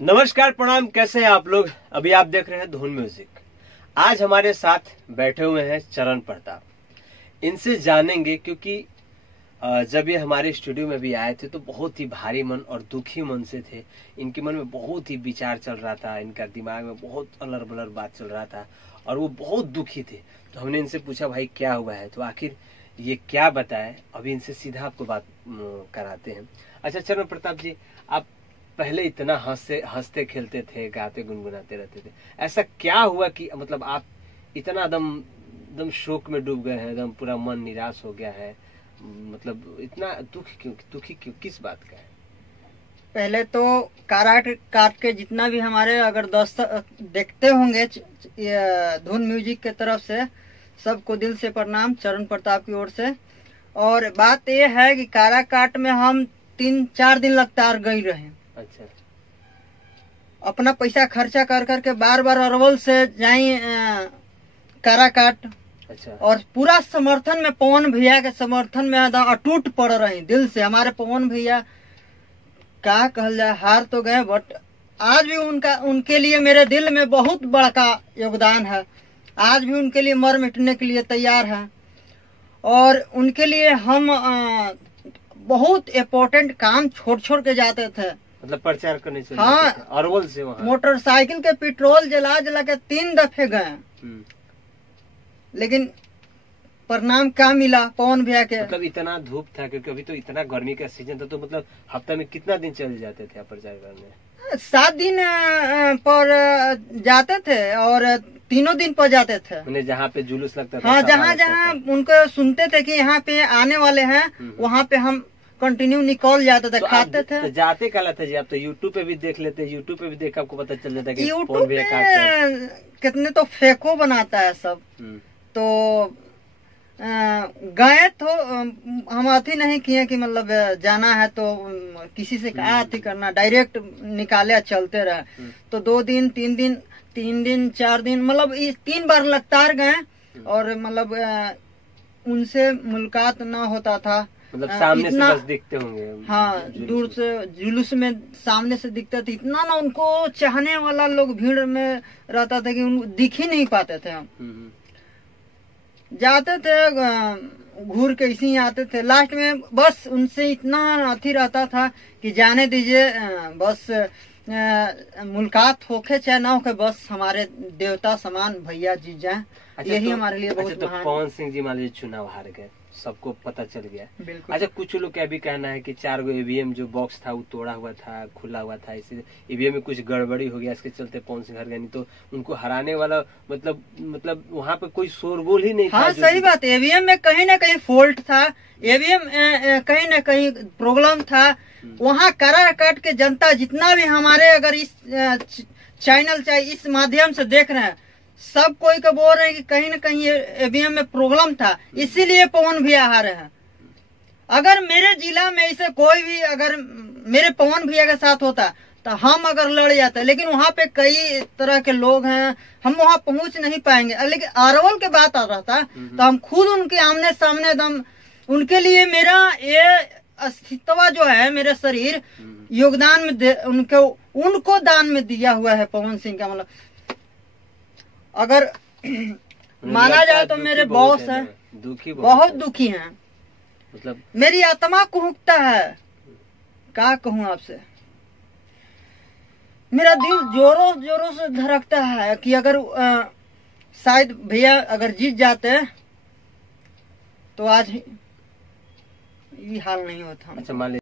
नमस्कार, प्रणाम। कैसे हैं आप लोग? अभी आप देख रहे हैं धुन म्यूजिक। आज हमारे साथ बैठे हुए हैं चरण प्रताप। इनसे जानेंगे क्योंकि जब ये हमारे स्टूडियो में भी आए थे तो बहुत ही भारी मन और दुखी मन से थे। इनके मन में बहुत ही विचार चल रहा था, इनका दिमाग में बहुत अलर बलर बात चल रहा था और वो बहुत दुखी थे। तो हमने इनसे पूछा, भाई क्या हुआ है? तो आखिर ये क्या बताए, अभी इनसे सीधा आपको बात कराते हैं। अच्छा चरण प्रताप जी, आप पहले इतना हंसते खेलते थे, गाते गुनगुनाते रहते थे, ऐसा क्या हुआ कि मतलब आप इतना एकदम शोक में डूब गए हैं, एकदम पूरा मन निराश हो गया है? मतलब इतना दुखी क्यों, किस बात का है? पहले तो काट के जितना भी हमारे अगर दोस्त देखते होंगे धुन म्यूजिक के तरफ से, सबको दिल से प्रणाम चरण प्रताप की ओर से। और बात यह है कि काराकाट में हम 3-4 दिन लगातार गई रहे। अच्छा। अपना पैसा खर्चा कर करके बार बार अरवल से जाई काराकाट। अच्छा। और पूरा समर्थन में, पवन भैया के समर्थन में अटूट पड़ रहे दिल से। हमारे पवन भैया क्या कहल जाए, हार तो गए बट आज भी उनके लिए मेरे दिल में बहुत बड़ा योगदान है। आज भी उनके लिए मर मिटने के लिए तैयार है। और उनके लिए हम बहुत इम्पोर्टेंट काम छोड़ के जाते थे, मतलब प्रचार करने से। हाँ, अरवल से वहाँ मोटरसाइकिल के पेट्रोल जला के 3 दफे गए, लेकिन परिणाम क्या मिला पवन भैया के? मतलब इतना धूप था, क्योंकि अभी तो इतना गर्मी का सीजन था, तो मतलब हफ्ते में कितना दिन चले जाते थे आप प्रचार करने? 7 दिन पर जाते थे और 3 दिन पर जाते थे। मैंने जहाँ पे जुलूस लगता था, हाँ, जहाँ उनको सुनते थे कि यहाँ पे आने वाले हैं, वहाँ पे हम कंटिन्यू निकल जाते थे, खाते थे। तो जाते काला था जी, आप तो यूट्यूब पे भी देख लेते, यूट्यूब पे भी देख आपको पता चल जाता है यूट्यूब पे कितने तो फेको बनाता है सब। तो गए तो हम अथी नहीं किए कि मतलब जाना है तो किसी से क्या अथी करना, डायरेक्ट निकाले चलते रहे। तो 2 दिन 3 दिन 4 दिन मतलब इस 3 बार लगातार गए और मतलब उनसे मुलाकात ना होता था। मतलब सामने से बस दिखते होंगे। हाँ, दूर से जुलूस में सामने से दिखते थे। इतना ना उनको चाहने वाला लोग भीड़ में रहता था कि उनको दिख ही नहीं पाते थे। हम जाते थे, घूर के इसी ही आते थे। लास्ट में बस उनसे इतना अथी रहता था कि जाने दीजिए, बस मुलाकात होके चाहे ना होके, बस हमारे देवता समान भैया जी जाए। अच्छा, यही तो हमारे लिए बहुत तो पवन सिंह जी मान लीजिए चुनाव हार गए, सबको पता चल गया। अच्छा, कुछ लोग का भी कहना है कि 4 गो ईवीएम जो बॉक्स था वो तोड़ा हुआ था, खुला हुआ था, इसलिए ईवीएम में कुछ गड़बड़ी हो गया, इसके चलते पवन सिंह हार गए। नहीं तो उनको हराने वाला मतलब वहाँ पे कोई शोरगुल ही नहीं था। हाँ, सही बात है। ईवीएम में कहीं ना कहीं फॉल्ट था, ईवीएम कहीं ना कहीं प्रॉब्लम था। वहाँ काराकाट के जनता जितना भी हमारे अगर इस चैनल चाहे इस माध्यम से देख रहे हैं, सब कोई को बोल रहे हैं कि कहीं ना कहीं ईवीएम में प्रॉब्लम था, इसीलिए पवन भैया हारे हैं। अगर मेरे जिला में ऐसे कोई भी अगर मेरे पवन भैया के साथ होता तो हम अगर लड़ जाते, लेकिन वहाँ पे कई तरह के लोग हैं, हम वहाँ पहुँच नहीं पाएंगे। लेकिन अरवल के बात आ रहा था तो हम खुद उनके आमने सामने एकदम, उनके लिए मेरा ये अस्तित्व जो है, मेरे शरीर योगदान में उनको दान में दिया हुआ है पवन सिंह का। मतलब अगर माना जाए तो मेरे बॉस है, बहुत दुखी हैं। मतलब मेरी आत्मा कुहुकता है, क्या कहूँ आपसे। मेरा दिल जोरों जोरों से धड़कता है कि अगर शायद भैया अगर जीत जाते तो आज ये हाल नहीं होता। अच्छा, मान